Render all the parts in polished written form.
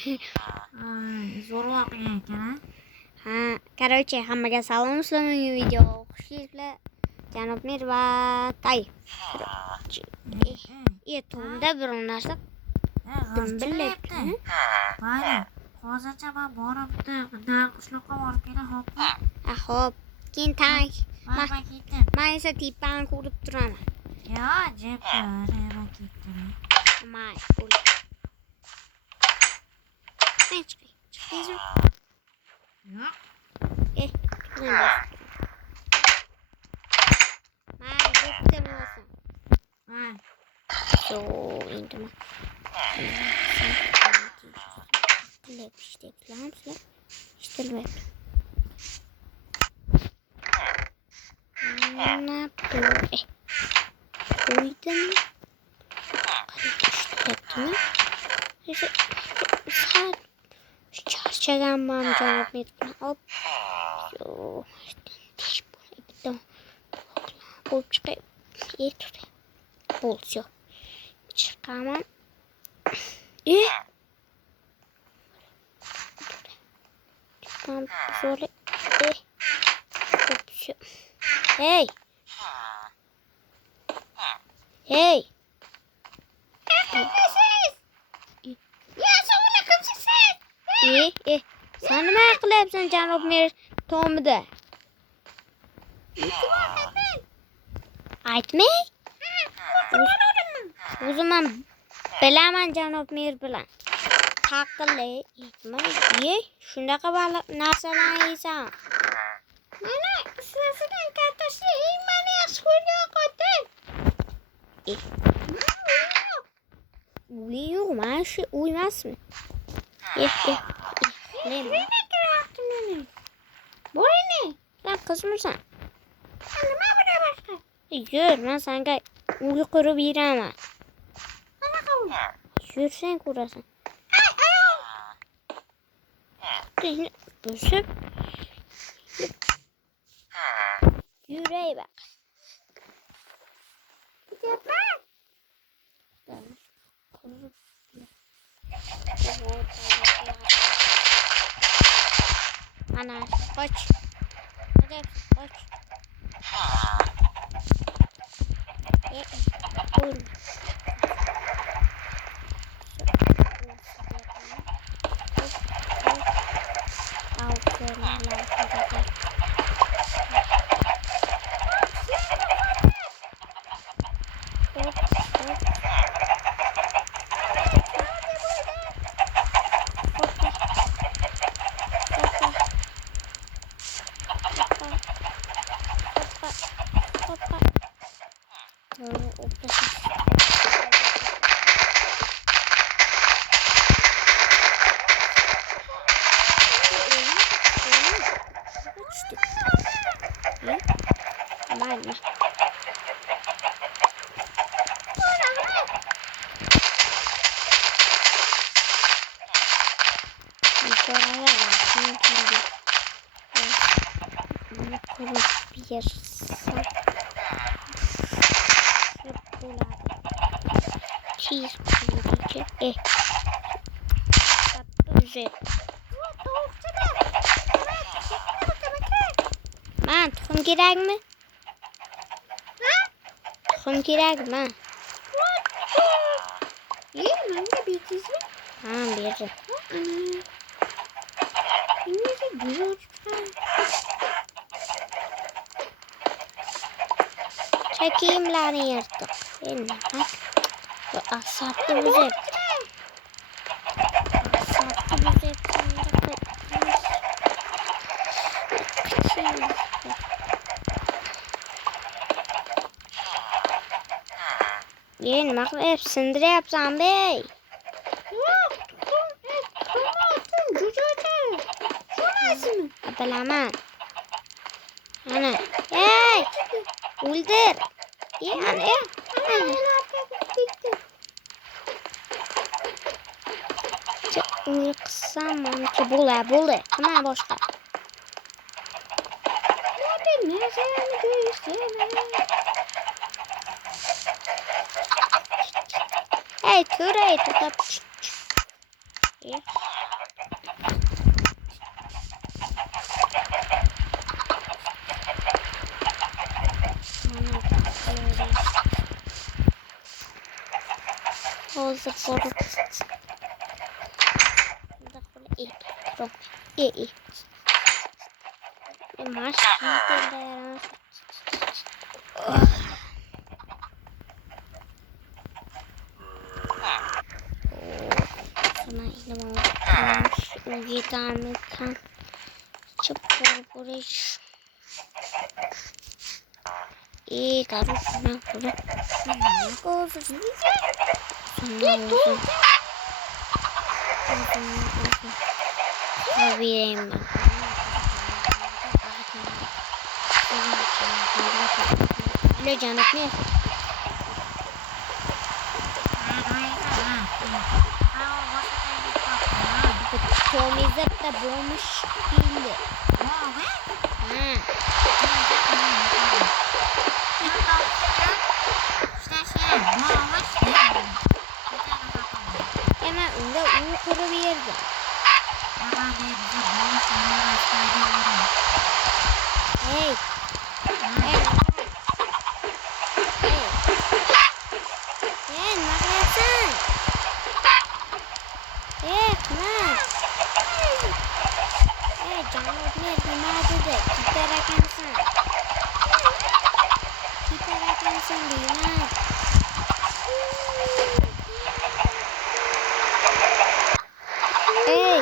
Zo'rg'a qilgan ekan. Ha, короче, hammaga salom, bugungi video xushliklar. Janob Mir va Tay. Tomda bir narsa G'irchilayapti. Mayli, hozircha men boribdi. Bundan qishloqqa borib kelay, xo'pmi? Xo'p, keyin Tay. Men ketdim. Men esa tepani ko'rib turaman. Yo, jepda, men ketdim. Mayli, bo'l. Chiqdingizmi? Yo'q. Mayli, bitta bo'lsin. So, endi men İştilmayapti. Mana bu qo'ydim. İştilyaptimi? Sal charchaganman janob Mir. Hop. Yo, tish bitta bo'lib chiqay. Bo'lsa. Chiqaman. Tam şöyle. Hey. Hey. Sen nima qilyapsan janob Mir tomida? Aytmay? O'zim ham bilaman janob Mir bilan. Taqilli aytmay. Shunaqa narsalarni yeysan. Mana sizlardan kattasi meni yaxshi ko'rgan qotil. Yo'q, mana shu uymasmi? Bo'rini. Sen qizmisan? Nima bira boshqa? Yur, men senga uy qurib beraman. Qanaqa uy? Yursang ko'rasan. Bosib. Yuray bak. Ana, kaç. Hadi, kaç. Dur. Man, tuxum kerakmi? Tuxum kerakmi? Menga berdingizmi? Ha, berdim. Kiyimlarni yirtib. Endi asabni buzib. Nima qilib sindiryapsan bey? Yo'q, tuxum jo'jo'cha. Shunasimi? Bilaman. Ana, ey! O'ldir. Ana. Qissam menimcha bo'ldi. Nima boshqa? Hey, turay, tutab. İyi. Oldu koru. İyi. İyi iyi. Maç değil. Sana ilham olmuş. Uyudan kan. Çabuk buraya. İyi karışma kuru. Olsun. Tabii. Alo canım ne? Tomizet de boğmuş değildi. Hemen onda onu kurabilirdim. Hey. Hey. Hey, ne yapıyorsun? Hey, kına. Hey, canım ne demedi de kitaracaksın. Kitaracaksın değil. Hey.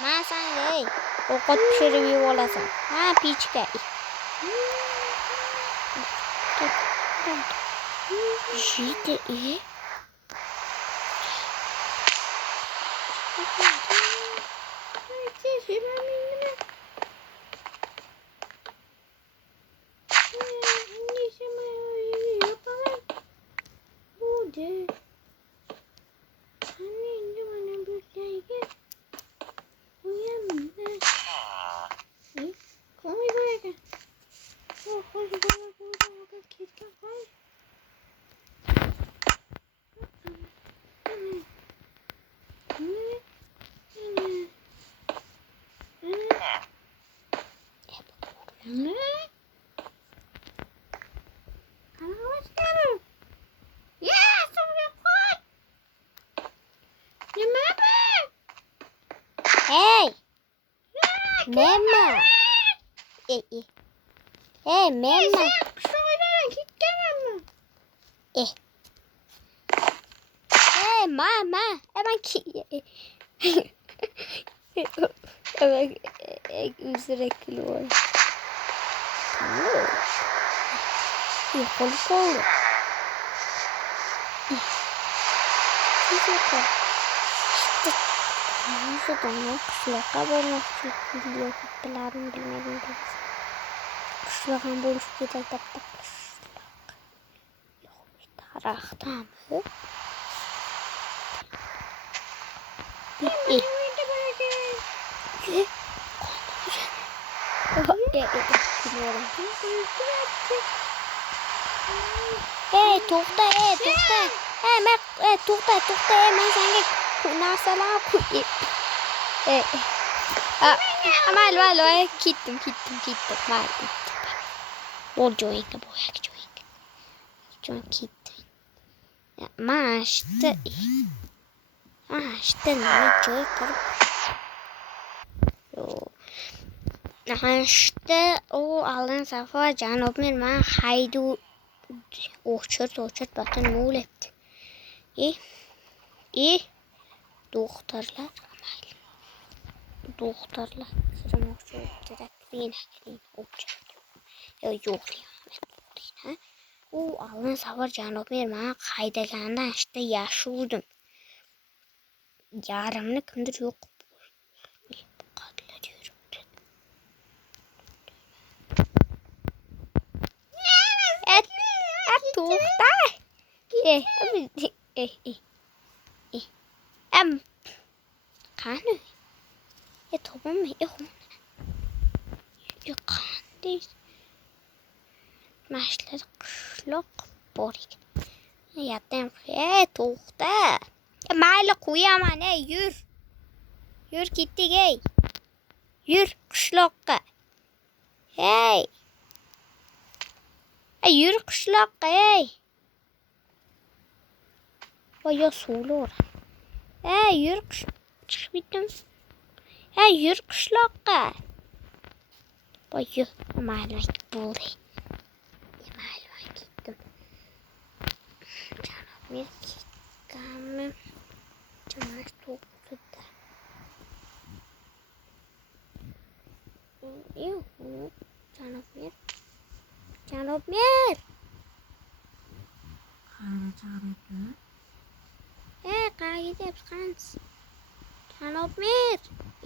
Masan hey. Kokot pişirip yuvalasın. Ha piçke. Jide iyi. Hey! Memma! Hey Memma! Hey mama! Hemen ki... Hemen üzerek keluar. Kolu kolu. Siapa? Ini sedang keselaka banget video pelaran di media. Keselaka bonus kita tetap keselaka. Ya tarah tamu. To'xta, to'xta. To'xta, men senga narsalar qo'yib. Mayli, ketdim. Mayli. Bol joyingga, boyagi joyingga. Joy ketdim. Mashta nima joy qilib. Mashta u aldan safar janobmen men haydu o'chird batın mo'lebdi. Doktorlar sırmoqchi o'tdi-da, klin o'chird. Yo'q, u aldan safar janobmen men haydaganda ishda yashuvdim. Yarimni kimdir yo'q to'xta. Qani? Topolmay. qanday mashlar qishloq bor ekan. Yatdan to'xta. Mayli qo'yaman, yur. Yur ketdik, Yur qishloqqa. Yur qishloqqa, Voy, suvlar. Yur chiqib ketdim. Yur qishloqqa. Voy, mayli bo'ldi. Mayli ketdim. Janob men ketganmi? Janob to'xtadi. Janob mer. Qani chaqiribdi? Qayerga ketyapsiz? Janob mer.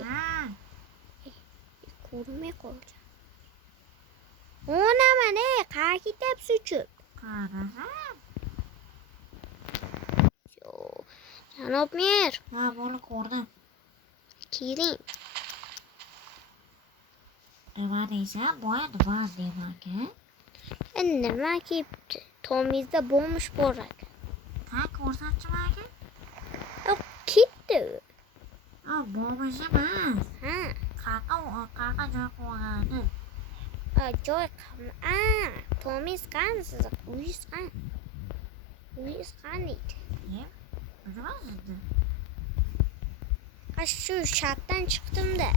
Ha, Ko'rmay qoldim. Onaman, qayerga ketyapsiz uchib? qarasam. Janob mer. Ha, buni ko'rdim. Keling. Nima deysan? Boya nima deyman-ka? Nima kepti? Tomizda bo'lmish bor ekan. Ha, ko'rsatchi menga. Ketdi. Bo'lmish emas. Ha. Qaqa joy qo'ygandi. Joy Tomiz qani sizni? Uyingiz qani? Uyingiz qani edi? Nima sizda? Shu shartdan chiqdim-da.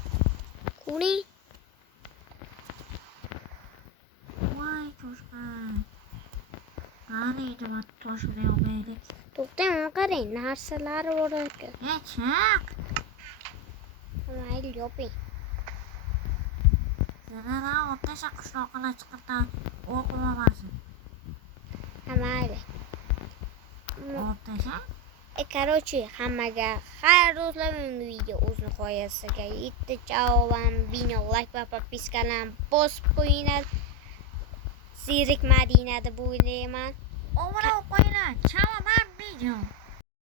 Ko'ring. Voy, toshqin. Qani edi, tosh bilan olmaylik. To'xtang, qarang, narsalari bor ekan. Chiq. Mayli, yoping. Zinadan o'rtacha qishloqqa chiqibdan o'qimamasin. Mayli. O'rtacha? Короче, hammaga xayr do'stlar, video o'z nihoyasiga yetdi. Javoban bino like va podpiskalarni bosib qo'yinglar. Zerikmadinglar deb o'ylayman. Obuna qo'yinglar. Chao, video.